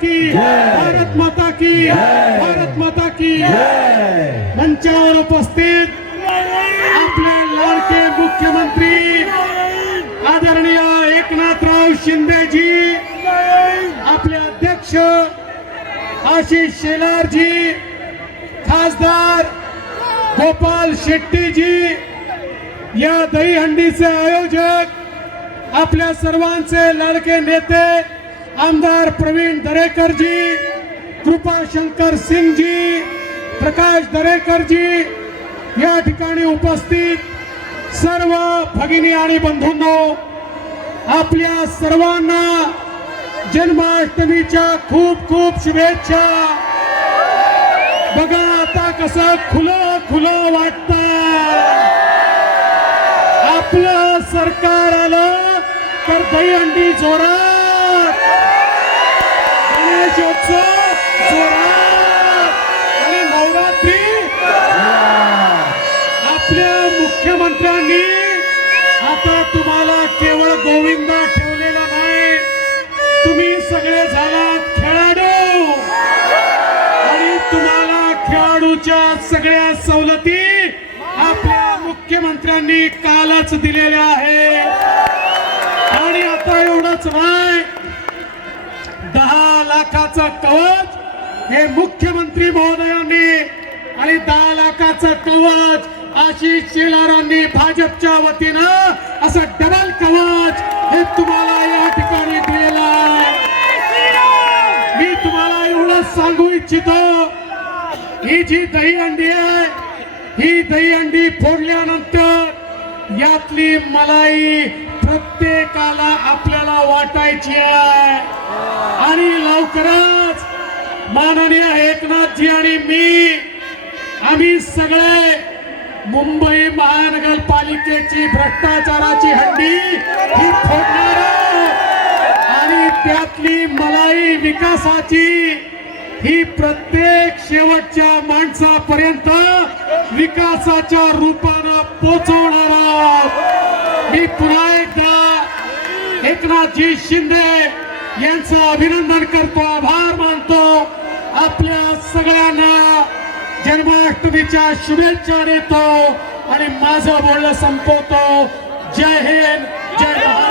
की भारत माता की भारत माता की. मंचावर उपस्थित आपले लाडके मुख्यमंत्री आदरणीय एकनाथराव शिंदेजी आपले अध्यक्ष आशिष शेलारजी खासदार गोपाल शेट्टीजी या दहीहंडीचे आयोजक आपल्या सर्वांचे लाडके नेते आमदार प्रवीण दरेकरजी कृपाशंकर सिंगजी प्रकाश दरेकरजी या ठिकाणी उपस्थित सर्व भगिनी आणि बंधूंनो आपल्या सर्वांना जन्माष्टमीच्या खूप खूप शुभेच्छा. बघा आता कसं खुलं खुलं वाटत. आपलं सरकार आलं तर दहीहंडी जोरात गणेशोत्सव जोरात आणि नवरात्री. आपल्या मुख्यमंत्र्यांनी आता तुम्हाला केवळ गोविंदा ठेवलेला नाही तुम्ही सगळे झालात खेळाडू. आणि तुम्हाला खेळाडूच्या सगळ्या सवलती आपल्या मुख्यमंत्र्यांनी कालच दिलेल्या आहेत. आणि आता एवढंच नाही लाखाचं कवच हे मुख्यमंत्री महोदयांनी आणि दहा लाखाचं कवच आशिष शेलारांनी भाजपच्या वतीनं असं डबल कवच हे तुम्हाला या ठिकाणी दिलेलं आहे. मी तुम्हाला एवढं सांगू इच्छितो ही जी दहीहंडी आहे ही दहीहंडी फोडल्यानंतर यातली मलाई प्रत्येकाला आपल्याला वाटायची आहे. आणि लवकरच माननीय एकनाथजी आणि मी आम्ही सगळे मुंबई महानगरपालिकेची भ्रष्टाचाराची हंडी ही फोडणार आणि त्यातली मलाई विकासाची ही प्रत्येक शेवटच्या माणसापर्यंत विकासाच्या रूपानं पोचवणार आहोत. मी पुन्हा एकदा एकनाथजी शिंदे यांचं अभिनंदन करतो आभार मानतो. आपल्या सगळ्यांना जन्माष्टमीच्या शुभेच्छा देतो आणि माझं बोलणं संपवतो. जय हिंद जय भारत.